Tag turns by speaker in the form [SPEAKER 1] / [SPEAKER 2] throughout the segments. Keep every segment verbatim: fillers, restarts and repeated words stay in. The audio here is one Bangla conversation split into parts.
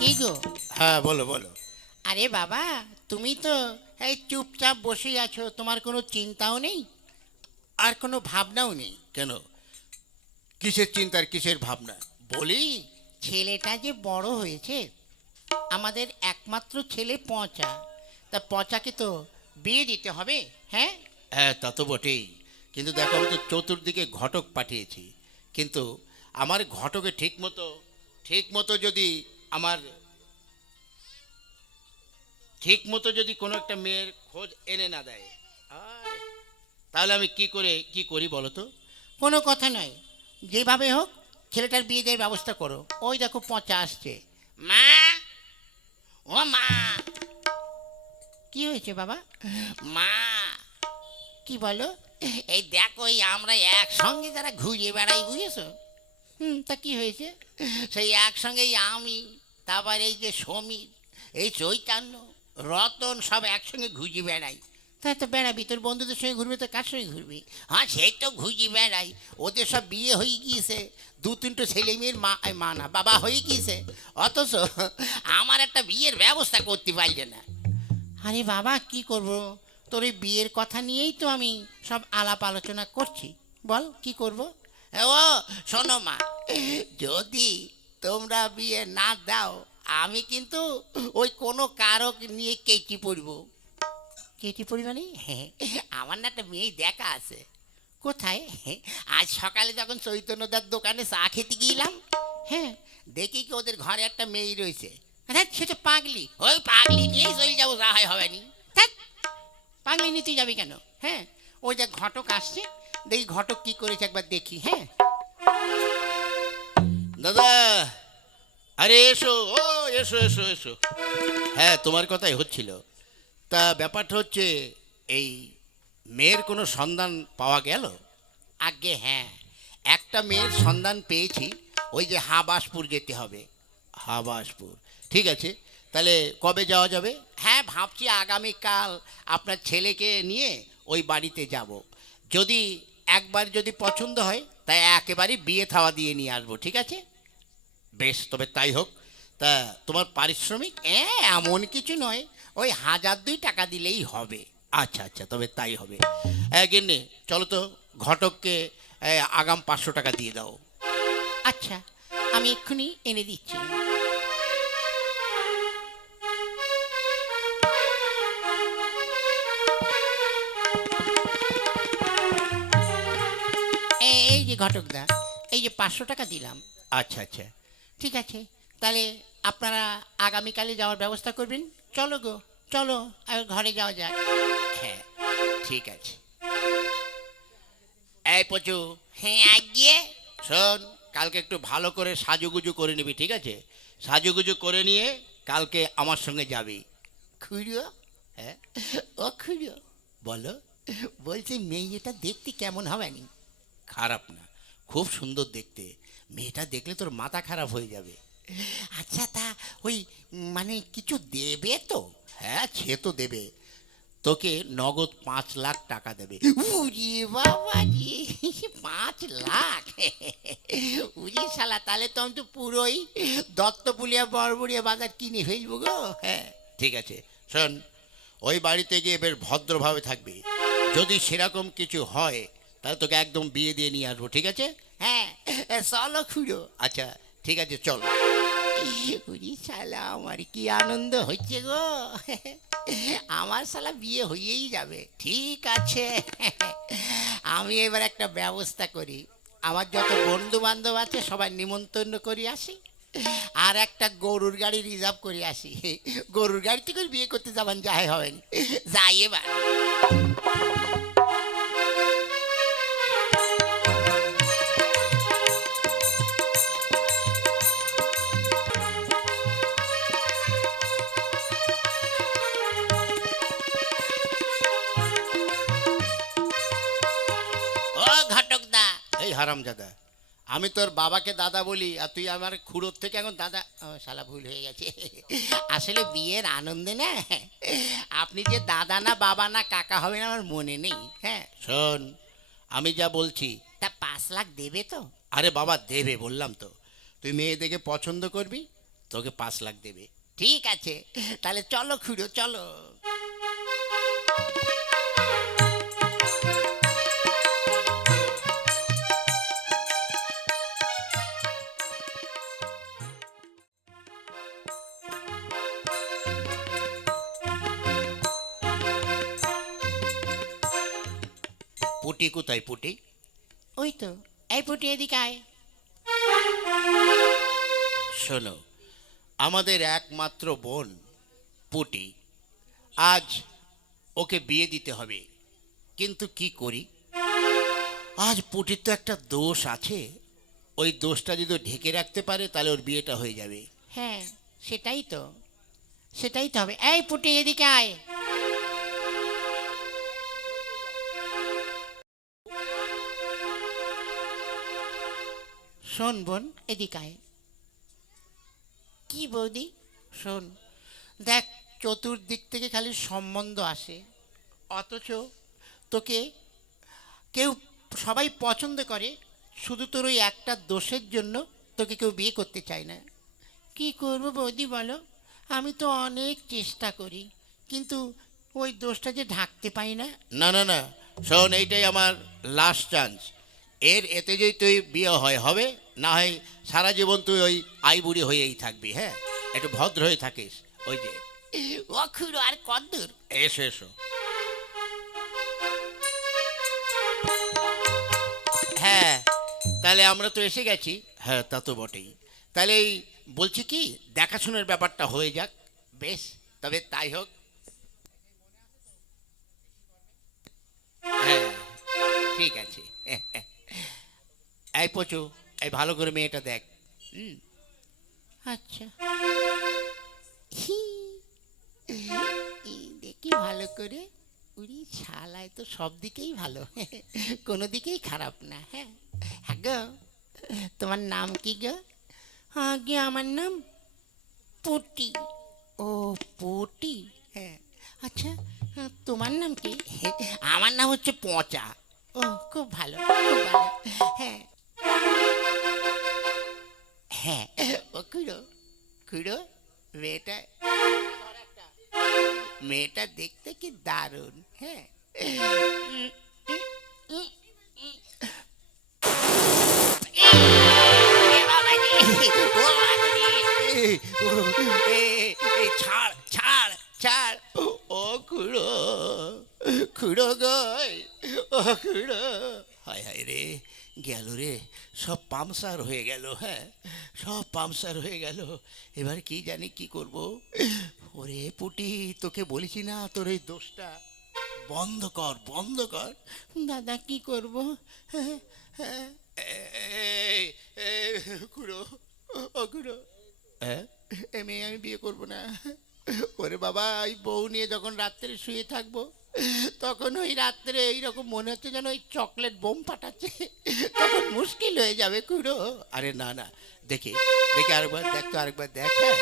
[SPEAKER 1] কি গো?
[SPEAKER 2] হ্যাঁ বলো বলো।
[SPEAKER 1] আরে বাবা, তুমি তো এই চুপচাপ বসেই আছো, তোমার কোনো চিন্তাও নেই আর কোনো ভাবনাও নেই।
[SPEAKER 2] কেন, কিসের চিন্তার কিসের ভাবনা বলি।
[SPEAKER 1] ছেলেটা যে বড় হয়েছে, আমাদের একমাত্র ছেলে পচা, তা পচাকে তো বিয়ে দিতে হবে। হ্যাঁ,
[SPEAKER 2] হ্যাঁ তা তো বটেই, কিন্তু দেখো আমি তো চতুর্দিকে ঘটক পাঠিয়েছি, কিন্তু আমার ঘটকে ঠিক মতো ঠিক মতো যদি আমার ঠিক মতো যদি কোনো একটা মেয়ের খোঁজ এনে না দেয়, আয়, তাহলে আমি কি করে কি করি বলো তো।
[SPEAKER 1] কোনো কথা নয়, যেভাবে হোক ছেলেটার বিয়ে দেওয়ার ব্যবস্থা করো। ওই দেখো পচা আসছে। মা, ও মা। কি হয়েছে বাবা? মা, কি বলো? এই দেখো, এই আমরা একসঙ্গে যারা ঘুরে বেড়াই, বুঝেছো? হুম, তা কি হয়েছে? সেই একসঙ্গে এই আমি, তারপর এই যে সমীর, এই চৈতন্য, রতন সব একসঙ্গে ঘুরে বেড়াই। তা তো বেড়াবি, তোর বন্ধুদের সঙ্গে ঘুরবি তো কার সঙ্গে ঘুরবি? হ্যাঁ, সেই তো ঘুরে বেড়াই। ওদের সব বিয়ে হয়ে গিয়েছে, দু তিনটে ছেলে মেয়ের মা, এই মা না বাবা হয়ে গিয়েছে, অথচ আমার একটা বিয়ের ব্যবস্থা করতে পারলে না। আরে বাবা, কি করব? তোর এই বিয়ের কথা নিয়েই তো আমি সব আলাপ আলোচনা করছি। বল কি করব? ও শোনো মা, যদি তোমরা বিয়ে না দাও, আমি কিন্তু ওই কোনো কারক নিয়ে কেটি পড়ব। কেটি পড়ি মানে? হ্যাঁ, আমার না একটা মেয়ে দেখা আছে। কোথায়? আজ সকালে যখন চৈতন্যদার দোকানে চা খেতে গিয়েলাম, হ্যাঁ, দেখি কি ওদের ঘরে একটা মেয়ে রয়েছে। আরে সে তো পাগলি, ওই পাগলি নিয়েই চলে যাবো, যা হয় হবে নি। ধ্যাৎ, পাগলি নিতে যাবি কেন? হ্যাঁ, ওই যে ঘটক আসছে, দেখি ঘটক কি করেছে একবার দেখি। হ্যাঁ,
[SPEAKER 2] দাদা, আরে এসো, ও এসো এসো এসো। হ্যাঁ তোমার কথাই হচ্ছিল। তা ব্যাপারটা হচ্ছে, এই মেয়ের কোনো সন্ধান পাওয়া গেল?
[SPEAKER 1] আগে হ্যাঁ, একটা মেয়ের সন্ধান পেয়েছি। ওই যে হাবাসপুর যেতে হবে।
[SPEAKER 2] হাবাসপুর, ঠিক আছে, তাহলে কবে যাওয়া যাবে?
[SPEAKER 1] হ্যাঁ, ভাবছি আগামীকাল আপনার ছেলেকে নিয়ে ওই বাড়িতে যাব। যদি একবার যদি পছন্দ হয়, তাই একেবারে বিয়ে থাওয়া দিয়ে নিয়ে আসবো, ঠিক আছে?
[SPEAKER 2] বেশ, তবে তাই হোক। তা তোমার পারিশ্রমিক?
[SPEAKER 1] হ্যাঁ, এমন কিছু নয়, ওই হাজার দুই টাকা দিলেই হবে।
[SPEAKER 2] আচ্ছা আচ্ছা, তবে তাই হবে। হ্যাঁ গিন্নি, চলো তো ঘটককে এ, আগাম পাঁচশো টাকা দিয়ে দাও।
[SPEAKER 1] আচ্ছা, আমি এক্ষুনি এনে দিচ্ছি। এ- এই যে ঘটকদা, এই যে পাঁচশো টাকা দিলাম।
[SPEAKER 2] আচ্ছা আচ্ছা,
[SPEAKER 1] ঠিক আছে, তাহলে আপনারা আগামীকালে যাওয়ার ব্যবস্থা করবেন। চলো গো, চলো আর ঘরে যাওয়া যাক।
[SPEAKER 2] হ্যাঁ ঠিক আছে।
[SPEAKER 1] এই পচু। হ্যাঁ আজ্ঞে।
[SPEAKER 2] শোন, কালকে একটু ভালো করে সাজুগুজু করে নিবি, ঠিক আছে? সাজুগুজু করে নিয়ে কালকে আমার সঙ্গে যাবি।
[SPEAKER 1] খুড়ো,
[SPEAKER 2] হ্যাঁ
[SPEAKER 1] ও খুড়ো,
[SPEAKER 2] বলো।
[SPEAKER 1] বলছি মেয়েটা দেখতে কেমন হবে নি?
[SPEAKER 2] খারাপ না, খুব সুন্দর দেখতে। মেয়েটা দেখলে তোর মাথা খারাপ হয়ে যাবে।
[SPEAKER 1] আচ্ছা, তা ওই মানে কিছু দেবে তো?
[SPEAKER 2] হ্যাঁ সে তো দেবে, তোকে নগদ পাঁচ লাখ টাকা দেবে।
[SPEAKER 1] উরি বাবা জি, পাঁচ লাখ! উরি শালা, তাহলে তো আমি তো পুরোই দত্তপুলিয়া বড়বড়িয়া বাজার কিনে ফেলবো গো।
[SPEAKER 2] হ্যাঁ ঠিক আছে, শোন, ওই বাড়িতে গিয়ে বেশ ভদ্রভাবে থাকবি। যদি সেরকম কিছু হয় তাহলে তোকে একদম বিয়ে দিয়ে নিয়ে আসবো, ঠিক আছে?
[SPEAKER 1] হ্যাঁ, চলো খুড়ো।
[SPEAKER 2] আচ্ছা ঠিক আছে, চল।
[SPEAKER 1] উরি শালা, আমার কি আনন্দ হচ্ছে গো! আমার শালা বিয়ে হয়েই যাবে। ঠিক আছে, আমি এবার একটা ব্যবস্থা করি। আমার যত বন্ধু বান্ধব আছে সবাই নিমন্ত্রণ করে আসি, আর একটা গরুর গাড়ি রিজার্ভ করে আসি। গরুর গাড়িতে করে বিয়ে করতে যাবেন, যাই হবেন। যাই এবার। ও ঘটকদা।
[SPEAKER 2] এই হারামজাদা, আমি তোর বাবাকে দাদা বলি আর তুই আমার খুড়োর থেকে এখন দাদা।
[SPEAKER 1] ও শালা, ভুল হয়ে গেছে। আসলে বিয়ের আনন্দে না, আপনি যে দাদা না বাবা না কাকা হবেন আমার মনে নেই। হ্যাঁ,
[SPEAKER 2] শোন, আমি যা বলছি।
[SPEAKER 1] তা পাঁচ লাখ দেবে তো?
[SPEAKER 2] আরে বাবা দেবে বললাম তো। তুই মেয়ে দেখে পছন্দ করবি, তোকে পাঁচ লাখ দেবে।
[SPEAKER 1] ঠিক আছে, তাহলে চলো খুড়ো চলো।
[SPEAKER 2] পুটি কোথায় পুটি?
[SPEAKER 1] ওই তো, এই পুটি এদিকে আয়।
[SPEAKER 2] শোনো, আমাদের একমাত্র বোন পুটি, আজ ওকে বিয়ে দিতে হবে, কিন্তু কি করি? আজ পুটির তো একটা দোষ আছে, ওই দোষটা যদি ও ঢেকে রাখতে পারে তাহলে ওর বিয়েটা হয়ে যাবে।
[SPEAKER 1] হ্যাঁ, সেটাই তো, সেটাই তো হবে। এই পুটি এদিকে আয়। শোন বোন, এদিকে আয়। কি বৌদি? শোন, দেখ, চতুর্দিক থেকে খালি সম্বন্ধ আসে, অথচ তোকে কেউ, সবাই পছন্দ করে, শুধু তোর ওই একটা দোষের জন্য তোকে কেউ বিয়ে করতে চায় না। কি করব বৌদি বলো? আমি তো অনেক চেষ্টা করি, কিন্তু ওই দোষটা যে ঢাকতে পাই না।
[SPEAKER 2] না না না, শোন, এইটাই আমার লাস্ট চান্স। এর এতে যদি তুই বিয়ে হয় হবে, না হয় সারা জীবন তুই ওই আইবুড়ি হয়েই থাকবি। হ্যাঁ, একটু ভদ্র হয়ে থাকিস। ওই যে,
[SPEAKER 1] অখুর আর কদ্দূর।
[SPEAKER 2] এসো এসো। হ্যাঁ, তাহলে আমরা তো এসে গেছি। হ্যাঁ, তা তো বটেই। তাহলে এই বলছি কি, দেখাশোনার ব্যাপারটা হয়ে যাক।
[SPEAKER 1] বেশ,
[SPEAKER 2] তবে তাই হোক। হ্যাঁ, ঠিক আছে। এই পচু, এই ভালো করে মেয়েটা দেখ। হুম,
[SPEAKER 1] আচ্ছা। হি, এই দেখি ভালো করে। উড়ি শালায় তো সব দিকেই ভালো, কোনো দিকেই খারাপ না। হ্যাঁ হ্যাঁ গো, তোমার নাম কি গো? আগে আমার নাম পুটি। ও, পুটি। হ্যাঁ, আচ্ছা, হ্যাঁ, তোমার নাম কি? আমার নাম হচ্ছে পচা। ও, খুব ভালো, খুব ভালো। হ্যাঁ হ্যাঁ, ও খুড়ো, খুড়ো, মেয়েটা, মেয়েটা দেখতে কি দারুণ। হ্যাঁ, ছাড় ছাড় ছাড়। ও খুড়ো, খুড়ো গই, ও খুড়ো।
[SPEAKER 2] হায় হায় রে, গেল রে, সব পামসার হয়ে গেল। হ্যাঁ, সব পামসার হয়ে গেল। এবার কি জানি কি করব। ওরে পুটি, তোকে বলেছি না তোর এই দোষটা বন্ধ কর, বন্ধ কর।
[SPEAKER 1] দাদা কি করব? হ্যাঁ, হ্যাঁ,
[SPEAKER 2] এই, এই, খুড়ো, ও খুড়ো, হ্যাঁ, এ মেয়ে আমি বিয়ে করবো না। ওরে বাবা, ওই বউ নিয়ে যখন রাত্রে শুয়ে থাকবো,
[SPEAKER 1] তখন ওই রাত্রে এইরকম মনে হচ্ছে যেন ওই চকলেট বোম ফাটাচ্ছে, তখন মুশকিল হয়ে যাবে খুড়ো।
[SPEAKER 2] আরে না না, দেখি দেখি আরেকবার দেখ তো, আরেকবার দেখ। হ্যাঁ,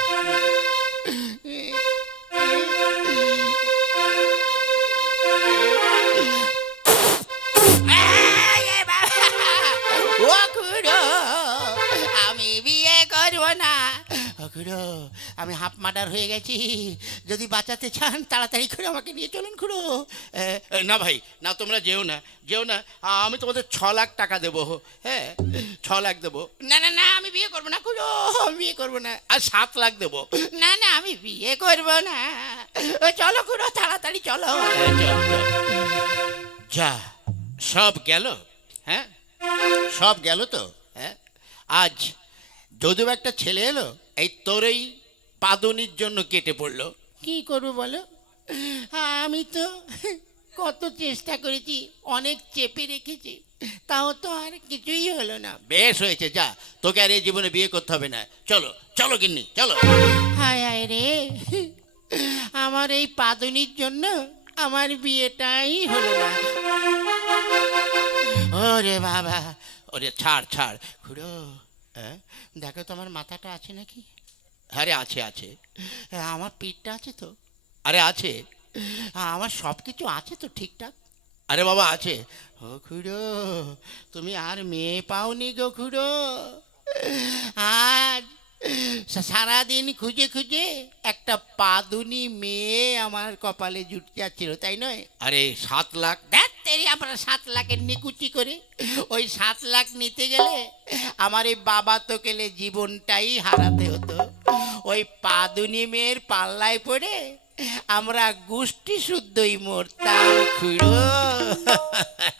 [SPEAKER 1] এই, এ বাবা! ও খুড়ো, আমি বিয়ে করব না। ও খুড়ো, আমি হাফ মার্ডার হয়ে গেছি, যদি বাঁচাতে চান তাড়াতাড়ি করে আমাকে নিয়ে চলুন খুড়ো।
[SPEAKER 2] এ, এ, না ভাই, না, তোমরা যেও না, যেও না। আমি তোমাদের ছ লাখ টাকা দেবো। হ্যাঁ, ছ লাখ দেবো।
[SPEAKER 1] না না না, আমি বিয়ে করব না খুড়ো, আমি বিয়ে করব না।
[SPEAKER 2] আর সাত লাখ দেবো।
[SPEAKER 1] না না, আমি বিয়ে করব না। ও, চলো খুড়ো, তাড়াতাড়ি চলো।
[SPEAKER 2] এ, চল, চল। যা, সব গেল। হ্যাঁ, সব গেল তো। হ্যাঁ, আজ যদিও একটা ছেলে এলো, এই তোর এই পাদনির জন্য কেটে পড়লো।
[SPEAKER 1] কি করবো বলো? আমি তো কত চেষ্টা করেছি, অনেক চেপে রেখেছি, তাও তো আর কিছুই হলো না।
[SPEAKER 2] বেশ হয়েছে, যা, তোকে আর এই জীবনে বিয়ে করতে হবে না। চলো চলো গিন্নি, চলো।
[SPEAKER 1] হায় হায় রে, আমার এই পাদনির জন্য আমার বিয়েটাই হলো না। ওরে বাবা!
[SPEAKER 2] ওরে ছাড় ছাড়।
[SPEAKER 1] খুড়ো, হ্যাঁ, দেখো তো আমার মাথাটা আছে নাকি?
[SPEAKER 2] আরে আছে আছে,
[SPEAKER 1] হ্যাঁ, আমার পিঠটা আছে তো?
[SPEAKER 2] আরে আছে,
[SPEAKER 1] আমার সব কিছু আছে তো ঠিকঠাক?
[SPEAKER 2] আরে বাবা আছে।
[SPEAKER 1] ও খুড়ো, তুমি আর মেয়ে পাওনি গো খুড়ো। আজ সা- সারাদিন খুঁজে খুঁজে একটা পাদুনি মেয়ে আমার কপালে জুটে যাচ্ছিল, তাই নয়?
[SPEAKER 2] আরে সাত লাখ?
[SPEAKER 1] দেখ তেরি আমরা সাত লাখের নিকুচি করে ওই সাত লাখ নিতে গেলে আমার এই বাবা তো গেলে জীবনটাই হারাতে হতো। ওই পাদুনি মেয়ের পাল্লায় পড়ে আমরা গোষ্ঠী শুদ্ধই মরতাম খুড়ো।